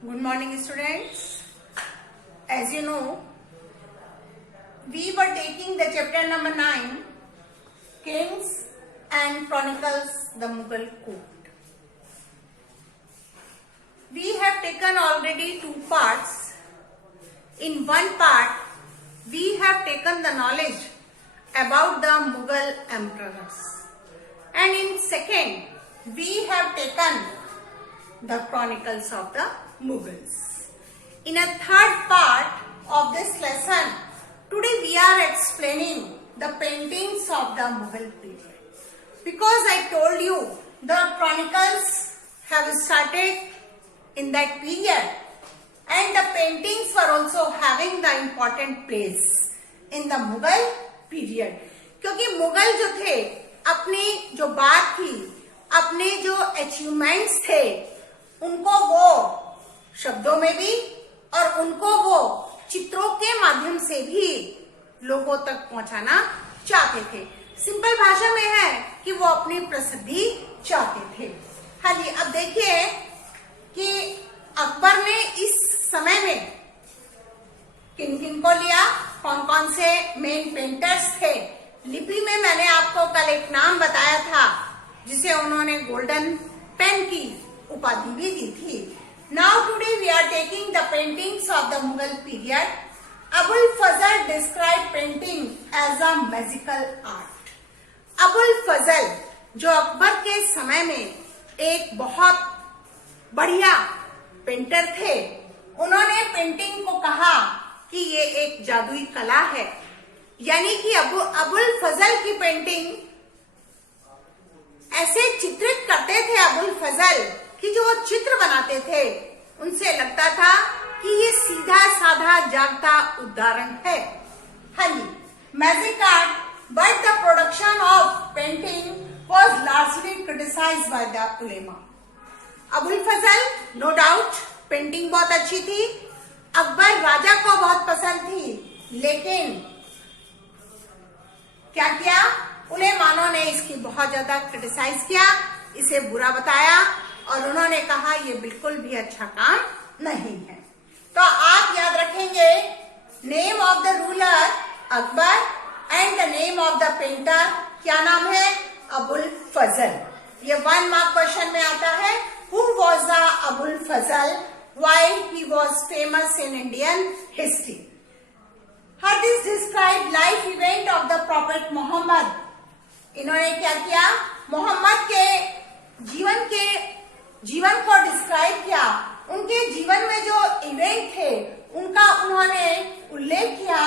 Good morning, students. As you know, we were taking the chapter number 9, Kings and Chronicles, the Mughal Court. We have taken already 2 parts. In one part, we have taken the knowledge about the Mughal emperors. And in second, we have taken the Chronicles of the Mughals. In a third part of this lesson, today we are explaining the paintings of the Mughal period. Because I told you the Chronicles have started in that period and the paintings were also having the important place in the Mughal period. क्योंकि मुगल जो थे अपनी जो बात थी, अपने जो achievements थे, उनको वो शब्दों में भी और उनको वो चित्रों के माध्यम से भी लोगों तक पहुंचाना चाहते थे। सिंपल भाषा में है कि वो अपनी प्रसिद्धि चाहते थे। हाँ जी, अब देखिए कि अकबर ने इस समय में किन किन को लिया, कौन कौन से मेन पेंटर्स थे। लिपि में मैंने आपको कल एक नाम बताया था जिसे उन्होंने गोल्डन पेन की उपाधि भी दी थी। Now today we are taking the paintings of the Mughal period. Abul Fazl described painting as a magical art. Abul फजल जो अकबर के समय में एक बहुत बढ़िया पेंटर थे, उन्होंने पेंटिंग को कहा कि ये एक जादुई कला है। यानी कि अबुल फजल की पेंटिंग ऐसे चित्रित करते थे अबुल फजल कि जो वो चित्र बनाते थे उनसे लगता था कि ये सीधा साधा जागता उदाहरण है। हाँ जी, magic art but the production of painting was largely criticised by the उलेमा। Abul Fazal no doubt painting बहुत अच्छी थी, अकबर राजा को बहुत पसंद थी, लेकिन क्या किया, उलेमानों ने इसकी बहुत ज्यादा क्रिटिसाइज किया, इसे बुरा बताया और उन्होंने कहा ये बिल्कुल भी अच्छा काम नहीं है। तो आप याद रखेंगे name of the ruler Akbar and the name of the painter क्या नाम है, अबुल फजल। ये 1 मार्क क्वेश्चन में आता है। Who was the Abul Fazl, why he was famous in Indian history. Hadith described life event of the Prophet Muhammad. इन्होंने क्या किया, मोहम्मद के जीवन को डिस्क्राइब किया, उनके जीवन में जो इवेंट थे उनका उन्होंने उल्लेख किया,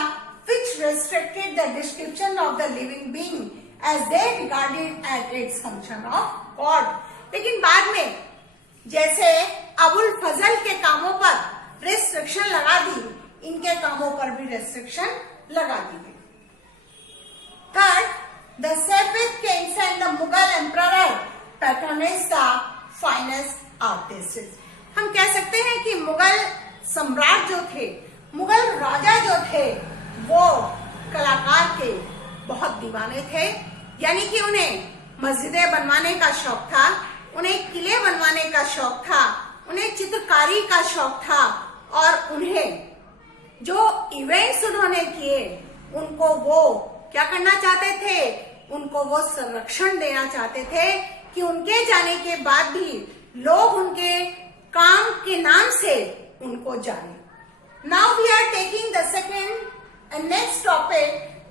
which restricted the description of the living being as they regarded as its function of God. लेकिन बाद में जैसे अबुल फजल के कामों पर रेस्ट्रिक्शन लगा दी, इनके कामों पर भी रेस्ट्रिक्शन लगा दी गई। Third, the Safavid kings and the Mughal emperor patronized the finest artists. हम कह सकते हैं कि मुगल सम्राट जो थे, मुगल राजा जो थे, वो कलाकार के बहुत दीवाने थे। यानी कि उन्हें मस्जिदें बनवाने का शौक था, उन्हें किले बनवाने का शौक था, उन्हें चित्रकारी का शौक था और उन्हें जो इवेंट्स उन्होंने किए उनको वो क्या करना चाहते थे, उनको वो संरक्षण देना चाहते थे कि उनके जाने के बाद भी लोग उनके काम के नाम से उनको जाने। Now we are taking the second and next topic,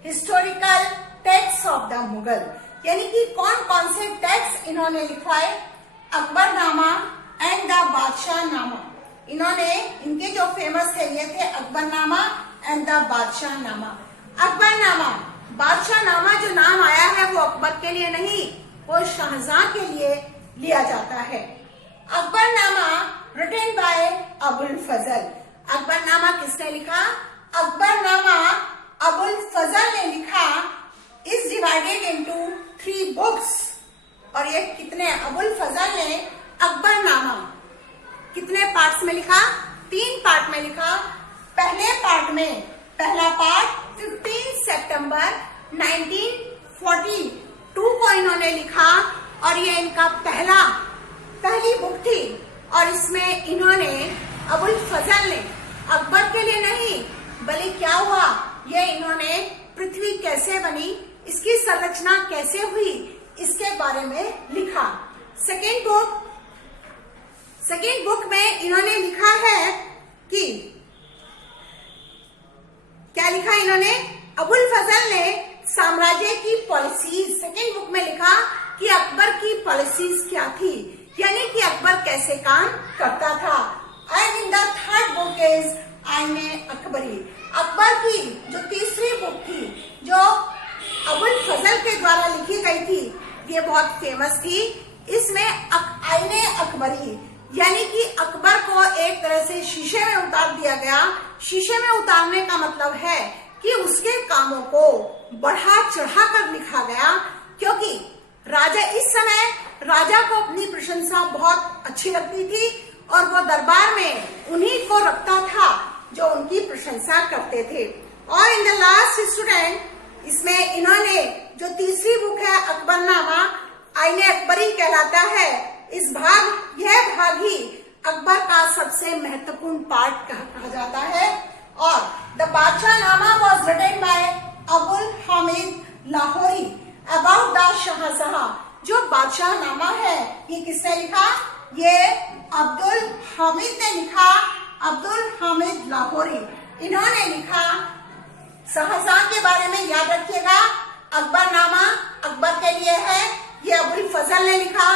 historical text of the Mughal. यानी कि कौन कौन से टेक्स्ट इन्होंने लिखा है, अकबरनामा एंड द बादशाहनामा। इन्होंने इनके जो फेमस थे ये थे अकबरनामा एंड द बादशाहनामा। अकबरनामा, बादशाहनामा जो नाम आया है वो अकबर के लिए नहीं, वो शाहजहां के लिए लिया जाता है। अकबरनामा रिटन बाय अबुल फजल। अकबरनामा किसने लिखा, अकबरनामा अबुल फजल ने लिखा। Is divided into 3 books. और ये कितने, अबुल फजल ने अकबरनामा कितने पार्ट्स में लिखा, 3 पार्ट में लिखा। पहले पार्ट में, पहला पार्ट 15 सितंबर 1942 को इन्होंने लिखा और ये इनका पहली बुक थी और इसमें इन्होंने अबुल फजल ने अकबर के लिए नहीं, बल्कि क्या हुआ, ये इन्होंने पृथ्वी कैसे बनी, इसकी संरचना कैसे हुई, इसके बारे में लिखा। सेकेंड बुक में इन्होंने लिखा है कि क्या लिखा इन्होंने, अबुल फजल ने साम्राज्य की पॉलिसीज, सेकेंड बुक में लिखा कि अकबर की पॉलिसीज क्या थी, यानी कि अकबर कैसे काम करता था। And in the third book is आईने अकबरी, अकबर की जो तीसरी बुक थी, जो अबुल फजल के द्वारा लिखी गई थी, ये बहुत फेमस थी। इसमें आईने अकबरी यानी कि अकबर को एक तरह से शीशे में उतार दिया गया। शीशे में उतारने का मतलब है कि उसके कामों को बढ़ा चढ़ा कर लिखा गया, क्योंकि राजा इस समय राजा को अपनी प्रशंसा बहुत अच्छी लगती थी और वो दरबार में उन्हीं को रखता था जो उनकी प्रशंसा करते थे। और इन द लास्ट स्टूडेंट, इसमें इन्होंने जो तीसरी बुक है अकबरनामा, आईने अकबरी कहलाता है। यह भाग ही अकबर का सबसे महत्वपूर्ण पार्ट कहा जाता है। और the Badshahnama was written by Abul Hamid Lahori about the Shahjahan. जो बादशाहनामा है ये किसने लिखा, ये अब्दुल हामिद ने लिखा, अब्दुल हामिद लाहौरी। इन्होंने लिखा शाहजहां के बारे में, याद रखिएगा अकबरनामा अकबर के लिए है, ये अबुल फजल ने लिखा।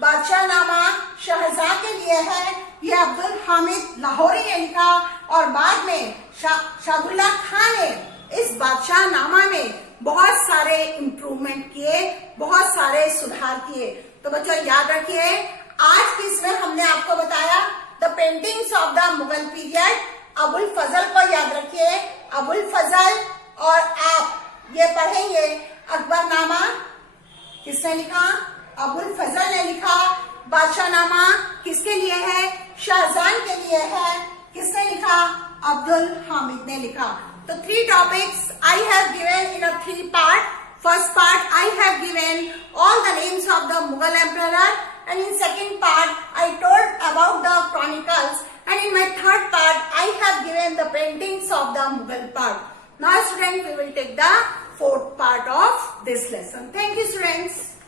बादशाहनामा शाहजहां के लिए है, ये अब्दुल हामिद लाहौरी ने लिखा। और बाद में शाहदुल्ला खान ने इस बादशाहनामा में बहुत सारे इम्प्रूवमेंट किए, बहुत सारे सुधार किए। तो बच्चों याद रखिए, आज की इसमें हमने आपको बताया the paintings of the Mughal period. Abul Fazal को याद रखिए, अबुल फजल, और आप ये पढ़ेंगे अकबरनामा किसने लिखा, अबुल फजल ने लिखा। बादशाहनामा किसके लिए है, शाहजहां के लिए है, किसने लिखा, अब्दुल हामिद ने लिखा। तो 3 topics I have given in a 3 part. First part I have given all the names of the Mughal emperor, and in second part I told about the chronicles, and in my third part I have given the paintings of the Mughal part. Now students, we will take the 4th part of this lesson. Thank you students.